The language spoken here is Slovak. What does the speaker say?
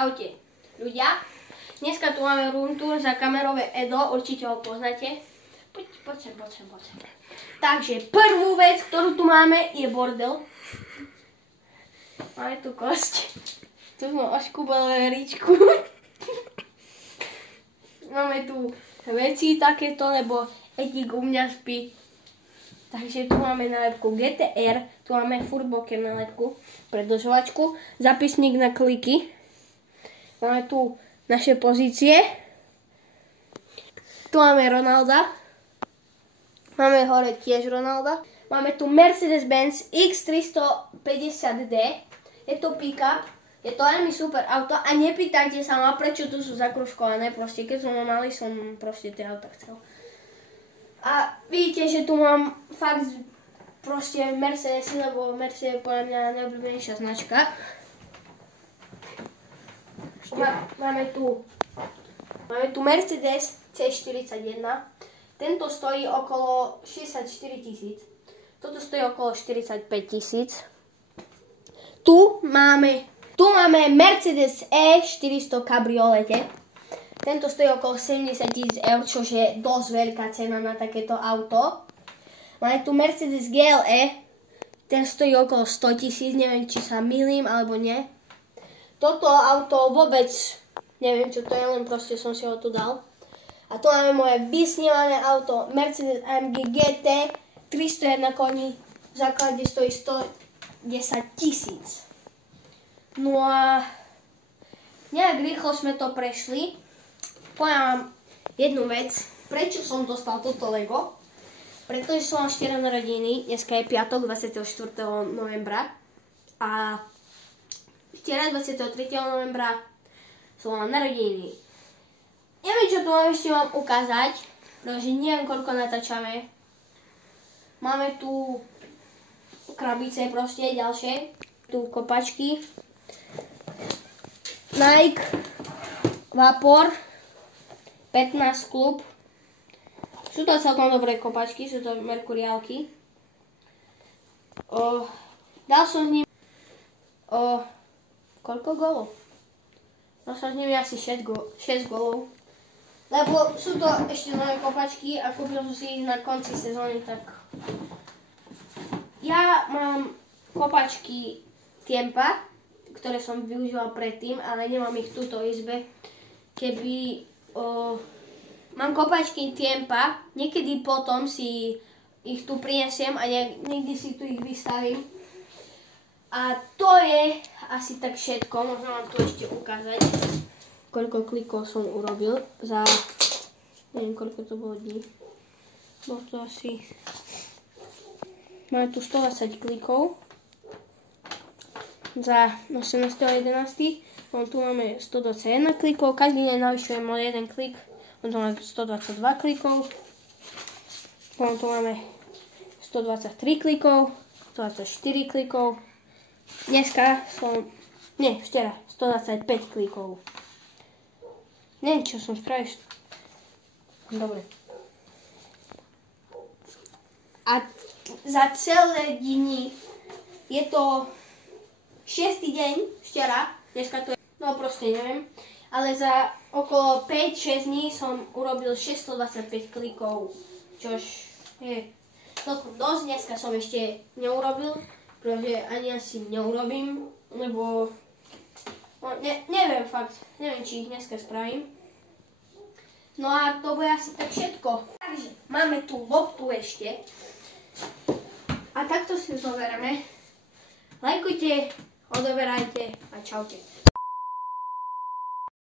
Čaute, ľudia. Dneska tu máme room tour za kamerové Edo, určite ho poznáte. Poď sem. Takže prvú vec, ktorú tu máme, je bordel. Máme tu kosť. Tu sme oškúbali ričku. Máme tu veci takéto, lebo Edík u mňa spí. Takže tu máme nálepku GTR, tu máme Furboker nálepku, predĺžovačku, zápisník na kliky. Máme tu naše pozície. Tu máme Ronalda. Máme hore tiež Ronalda. Máme tu Mercedes-Benz X350D. Je to pick-up. Je to veľmi super auto a nepýtajte sa ma, prečo tu sú zakružkované. Proste keď som ho mali, som proste tie auta chcel. A vidíte, že tu mám fakt proste Mercedes, lebo Mercedes je podľa mňa najobľúbenejšia značka. Máme tu Mercedes C41. Tento stojí okolo 64 000. Toto stojí okolo 45 000. Tu máme Mercedes E400 kabriolete. Tento stojí okolo 70 000 eur, čo je dosť veľká cena na takéto auto. Máme tu Mercedes GLE. Ten stojí okolo 100 000, neviem či sa mýlim alebo nie. Toto auto vôbec neviem čo to je, len proste som si ho tu dal. A tu máme moje vysnívané auto Mercedes AMG GT 301 koní. V základe stojí 110 000. No a nejak rýchlo sme to prešli. Poviem vám jednu vec, prečo som dostal toto Lego. Pretože som mal včera narodeniny, dneska je piatok 24. novembra. A včera 23. novembra som mal narodeniny. Neviem, čo tu mám ešte vám ukázať, pretože neviem, koľko natáčame. Máme tu krabice proste, ďalšie. Tu kopačky. Nike, Vapor, 15 klub. Sú to celkom dobré kopačky, sú to merkuriálky. Dal som s ním koľko gólov? Dal som s nimi asi 6 gólov. Lebo sú to ešte nové kopačky a kúpil som si ich na konci sezóny, tak ja mám kopačky Tiempa, ktoré som využíval predtým, ale nemám ich v túto izbe. Mám kopačky Tiempa, niekedy potom si ich tu prinesiem a niekde si tu ich vystavím. A to je asi tak všetko, možno vám tu ešte ukázať, koľko klikov som urobil za, neviem koľko to bolo dní. Bolo to asi, máme tu 120 klikov za 18.11. Tu máme 121 klikov, každý deň navyšujem o 1 klik, potom máme 122 klikov, potom tu máme 123 klikov, 124 klikov, včera 125 klikov. Neviem, čo som spravil. Dobre. A za celé dni je to 6. deň včera, dneska to je, no proste neviem, ale za okolo 5-6 dní som urobil 625 klikov, čož je celkom dosť. Dneska som ešte neurobil, pretože ani asi neurobím, lebo neviem fakt, neviem či ich dneska spravím. No a to bude asi tak všetko. Takže máme tu loptu ešte. A takto si zoberieme. Lajkujte, odoberajte a čaute.